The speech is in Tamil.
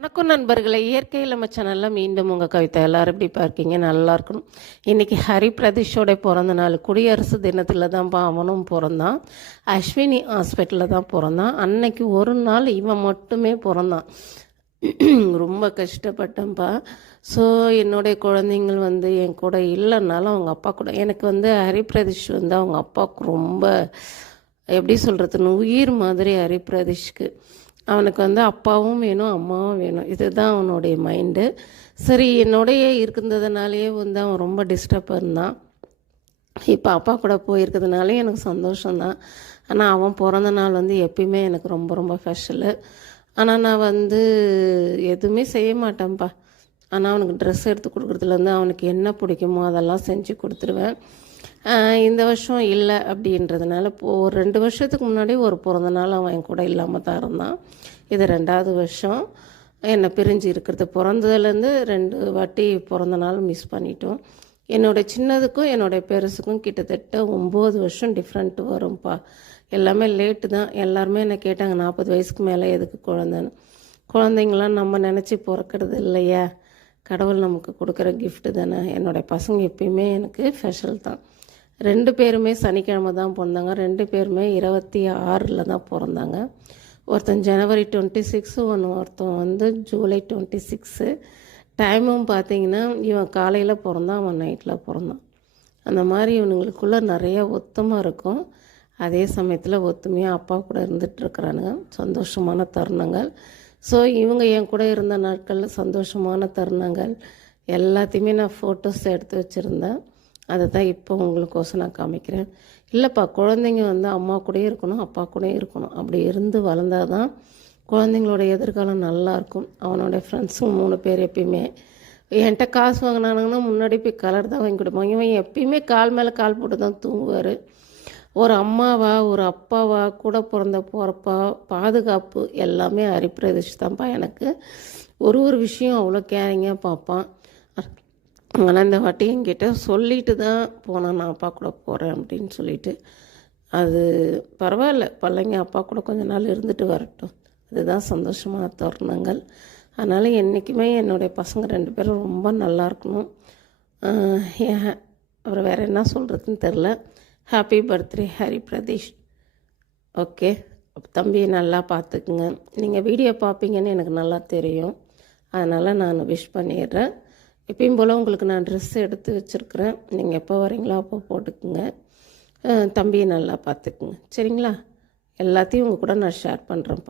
வணக்கம் நண்பர்களே, இயற்கையில் நம்ம சேனலில் மீண்டும் உங்கள் கவிதா. எல்லோரும் எப்படி இருக்கீங்க? நல்லா இருக்கணும். இன்றைக்கி ஹரி பிரதீஷோட பிறந்த நாள். குடியரசு தினத்தில் தான் அவனும் பிறந்தான். அஸ்வினி ஹாஸ்பிட்டலில் தான் பிறந்தான். அன்னைக்கு ஒரு நாள் இவன் மட்டுமே பிறந்தான். ரொம்ப கஷ்டப்பட்டேன்ப்பா. ஸோ என்னுடைய குழந்தைங்கள் என் கூட இல்லைன்னாலும் அவங்க அப்பா கூட எனக்கு ஹரி பிரதீஷ் அவங்க அப்பாவுக்கு ரொம்ப எப்படி சொல்கிறதுன்னு உயிர் மாதிரி. ஹரி பிரதீஷ்க்கு அவனுக்கு அப்பாவும் வேணும், அம்மாவும் வேணும். இதுதான் அவனுடைய மைண்டு. சரி, என்னோடையே இருக்கிறதுனாலே அவன் ரொம்ப டிஸ்டர்ப் இருந்தான். இப்போ அப்பா கூட போயிருக்கிறதுனாலே எனக்கு சந்தோஷம்தான். ஆனால் அவன் பிறந்த நாள் எப்பயுமே எனக்கு ரொம்ப ரொம்ப ஸ்பெஷலு. ஆனால் நான் எதுவுமே செய்ய மாட்டேன்ப்பா. ஆனால் அவனுக்கு ட்ரெஸ் எடுத்து கொடுக்குறதுலேருந்து அவனுக்கு என்ன பிடிக்குமோ அதெல்லாம் செஞ்சு கொடுத்துருவேன். இந்த வருஷம் இல்லை அப்படின்றதுனால ஒரு 2 வருஷத்துக்கு முன்னாடி ஒரு பிறந்த நாள் அவன் என் கூட இல்லாமல் தான் இருந்தான். இது 2வது வருஷம் என்னை பிரிஞ்சு இருக்கிறது. பிறந்ததுலேருந்து 2 வாட்டி பிறந்த நாள் மிஸ் பண்ணிட்டோம். என்னோடய சின்னதுக்கும் என்னுடைய பெருசுக்கும் கிட்டத்தட்ட 9 வருஷம் டிஃப்ரெண்ட்டு வரும்ப்பா. எல்லாமே லேட்டு தான். எல்லாருமே என்னை கேட்டாங்க, 40 வயசுக்கு மேலே எதுக்கு குழந்தைன்னு. குழந்தைங்களாம் நம்ம நினச்சி பிறக்கிறது இல்லையா, கடவுள் நமக்கு கொடுக்குற கிஃப்ட்டு தானே. என்னுடைய பசங்க எப்பயுமே எனக்கு ஸ்பெஷல் தான். 2 பேருமே சனிக்கிழமை தான் பிறந்தாங்க. 2 பேருமே 26 தான் பிறந்தாங்க. ஒருத்தன் ஜனவரி 26, ஒருத்தன் ஜூலை 26. டைமும் பார்த்திங்கன்னா இவன் காலையில் பிறந்தான், அவன் நைட்டில் பிறந்தான். அந்த மாதிரி இவனுங்களுக்குள்ளே நிறைய ஒத்துமை இருக்கும். அதே சமயத்தில் ஒத்துமையாக அப்பா கூட இருந்துகிட்ருக்குறானுங்க. சந்தோஷமான தருணங்கள். ஸோ இவங்க என் கூட இருந்த நாட்களில் சந்தோஷமான தருணங்கள் எல்லாத்தையுமே நான் ஃபோட்டோஸ் எடுத்து வச்சுருந்தேன். அதை தான் இப்போ உங்களுக்கோசம் நான் காமிக்கிறேன். இல்லைப்பா, குழந்தைங்க அம்மா கூடயே இருக்கணும், அப்பா கூடயே இருக்கணும். அப்படி இருந்து வளர்ந்தால் தான் குழந்தைங்களோட எதிர்காலம் நல்லாயிருக்கும். அவனோட ஃப்ரெண்ட்ஸுங்க 3 பேர் எப்பயுமே என்கிட்ட காசு வாங்கினானுங்கன்னா முன்னாடி போய் கலர் தான் வாங்கி கொடுப்பாங்க. இவன் எப்பயுமே கால் மேலே கால் போட்டு தான் தூங்குவார். ஒரு அம்மாவா ஒரு அப்பாவா கூட பிறந்த போகிறப்பா பாதுகாப்பு எல்லாமே ஹரி பிரதீஷ் தான்ப்பா. எனக்கு ஒரு விஷயம் அவ்வளோ கேரிங்காக பார்ப்பான். ஆனால் இந்த வாட்டி என்கிட்ட சொல்லிட்டு தான் போனான், நான் அப்பா கூட போகிறேன் அப்படின்னு சொல்லிட்டு. அது பரவாயில்ல, பிள்ளைங்க அப்பா கூட கொஞ்ச நாள் இருந்துட்டு வரட்டும். அதுதான் சந்தோஷமான தருணங்கள். அதனால் என்றைக்குமே என்னுடைய பசங்க 2 பேரும் ரொம்ப நல்லா இருக்கணும். அப்புறம் வேறு என்ன சொல்கிறதுன்னு தெரில. Happy birthday Hari Pratheesh. Okay, தம்பியை நல்லா பார்த்துக்குங்க. நீங்கள் வீடியோ பார்ப்பீங்கன்னு எனக்கு நல்லா தெரியும். அதனால் நான் விஷ் பண்ணிடுறேன். எப்பயும் போல் உங்களுக்கு நான் ட்ரெஸ் எடுத்து வச்சுருக்குறேன். நீங்கள் எப்போ வரீங்களோ அப்போ போட்டுக்குங்க. தம்பியை நல்லா பார்த்துக்குங்க, சரிங்களா? எல்லாத்தையும் உங்கள் கூட நான் ஷேர் பண்ணுறேன்.